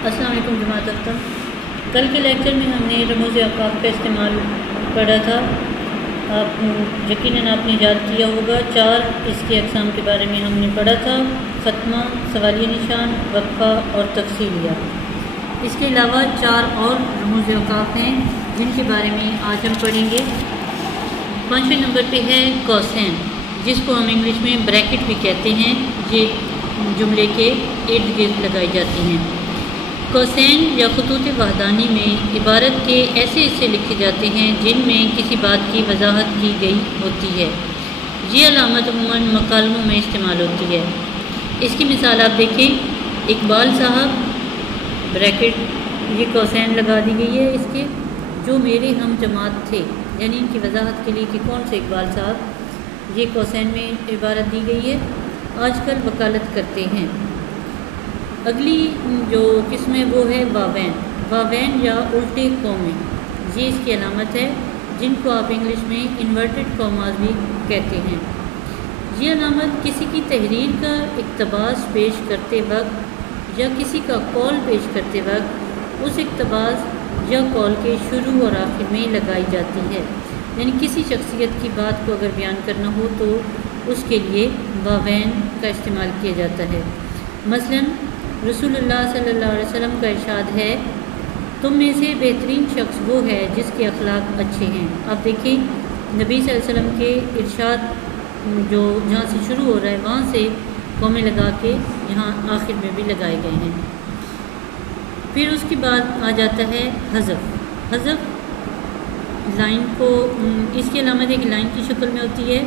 السلام علیکم جماعت اختر۔ کل کے لیکچر میں ہم نے رموز اوقاف کا استعمال پڑھا تھا۔ آپ یقیناً آپ نے یاد کیا ہوگا، 4 اس کے اقسام کے بارے میں ہم نے پڑھا تھا: ختمہ، سوالیہ نشان، وقفہ اور تفصیلیہ۔ اس کے علاوہ 4 اور رموز اوقاف ہیں جن کے بارے میں آج ہم پڑھیں گے۔ 5ویں نمبر پہ ہے کوسین، جس کو ہم انگلش میں بریکٹ بھی کہتے ہیں۔ یہ جملے کے ارد گرد لگائی جاتی ہیں۔ کوسین یا خطوط وحدانی میں عبارت کے ایسے حصے لکھے جاتے ہیں جن میں کسی بات کی وضاحت کی گئی ہوتی ہے۔ یہ علامت عموماً مکالموں میں استعمال ہوتی ہے۔ اس کی مثال آپ دیکھیں، اقبال صاحب بریکٹ یہ کوسین لگا دی گئی ہے اس کے، جو میرے ہم جماعت تھے، یعنی ان کی وضاحت کے لیے کہ کون سے اقبال صاحب، یہ کوسین میں عبارت دی گئی ہے۔ آج کل وکالت کرتے ہیں۔ اگلی جو قسم ہے وہ ہے واوین۔ واوین یا الٹے کومے، یہ اس کی علامت ہے، جن کو آپ انگلش میں انورٹڈ کوماز بھی کہتے ہیں۔ یہ علامت کسی کی تحریر کا اقتباس پیش کرتے وقت یا کسی کا قول پیش کرتے وقت اس اقتباس یا قول کے شروع اور آخر میں لگائی جاتی ہے۔ یعنی کسی شخصیت کی بات کو اگر بیان کرنا ہو تو اس کے لیے واوین کا استعمال کیا جاتا ہے۔ مثلاً رسول اللہ صلی اللہ علیہ وسلم کا ارشاد ہے، تم میں سے بہترین شخص وہ ہے جس کے اخلاق اچھے ہیں۔ آپ دیکھیں، نبی صلی اللہ علیہ وسلم کے ارشاد جو جہاں سے شروع ہو رہا ہے وہاں سے قومیں لگا کے یہاں آخر میں بھی لگائے گئے ہیں۔ پھر اس کے بعد آ جاتا ہے حذف۔ حذف لائن کو، اس کی علامت ایک لائن کی شکل میں ہوتی ہے۔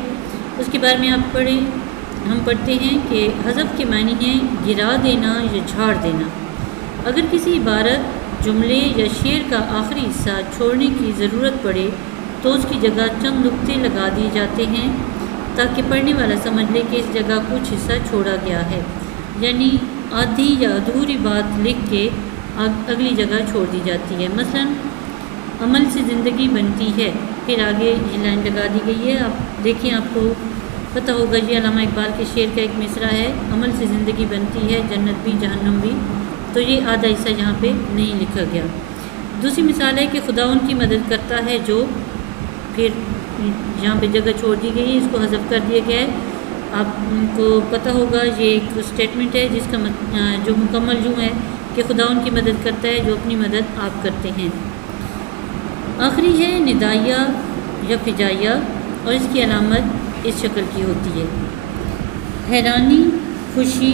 اس کے بارے میں آپ ہم پڑھتے ہیں کہ حذف کے معنی ہیں گرا دینا یا جھاڑ دینا۔ اگر کسی عبارت، جملے یا شعر کا آخری حصہ چھوڑنے کی ضرورت پڑے تو اس کی جگہ چند نقطے لگا دیے جاتے ہیں تاکہ پڑھنے والا سمجھ لے کہ اس جگہ کچھ حصہ چھوڑا گیا ہے، یعنی آدھی یا ادھوری بات لکھ کے اگلی جگہ چھوڑ دی جاتی ہے۔ مثلا عمل سے زندگی بنتی ہے، پھر آگے یہ لائن لگا دی گئی ہے۔ آپ دیکھیں، آپ کو پتہ ہوگا یہ علامہ اقبال کے شعر کا ایک مصرع ہے، عمل سے زندگی بنتی ہے، جنت بھی جہنم بھی، تو یہ آدھا حصہ یہاں پہ نہیں لکھا گیا۔ دوسری مثال ہے کہ خدا ان کی مدد کرتا ہے جو، پھر یہاں پہ جگہ چھوڑ دی گئی ہے، اس کو حذف کر دیا گیا ہے۔ آپ کو پتہ ہوگا یہ ایک اسٹیٹمنٹ ہے جس کا جو مکمل یوں ہے کہ خدا ان کی مدد کرتا ہے جو اپنی مدد آپ کرتے ہیں۔ آخری ہے ندائیہ یا فجائیہ، اور اس کی علامت اس شکل کی ہوتی ہے: حیرانی، خوشی،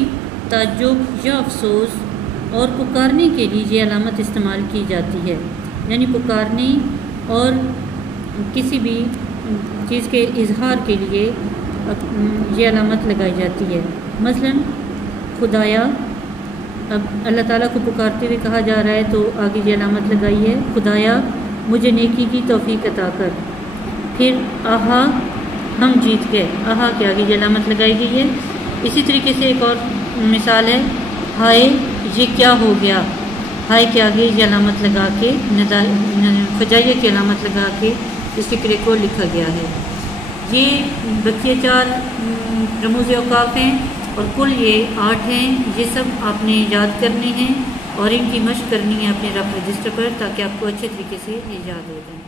تعجب یا افسوس، اور پکارنے کے لیے یہ علامت استعمال کی جاتی ہے۔ یعنی پکارنے اور کسی بھی چیز کے اظہار کے لیے یہ علامت لگائی جاتی ہے۔ مثلا خدایا، اب اللہ تعالیٰ کو پکارتے ہوئے کہا جا رہا ہے تو آگے یہ علامت لگائی ہے: خدایا مجھے نیکی کی توفیق عطا کر۔ پھر آہا ہم جیت گئے، آہا کے آگے یہ علامت لگائی گئی ہے۔ اسی طریقے سے ایک اور مثال ہے: ہائے یہ کیا ہو گیا، ہائے کے آگے یہ علامت لگا کے فجائیہ کی علامت لگا کے اس فقرے کو لکھا گیا ہے۔ یہ بقیہ 4 رموز اوقاف ہیں اور کل یہ 8 ہیں۔ یہ سب آپ نے یاد کرنے ہیں اور ان کی مشق کرنی ہے اپنے رف رجسٹر پر، تاکہ آپ کو اچھے طریقے سے یہ یاد ہو جائیں۔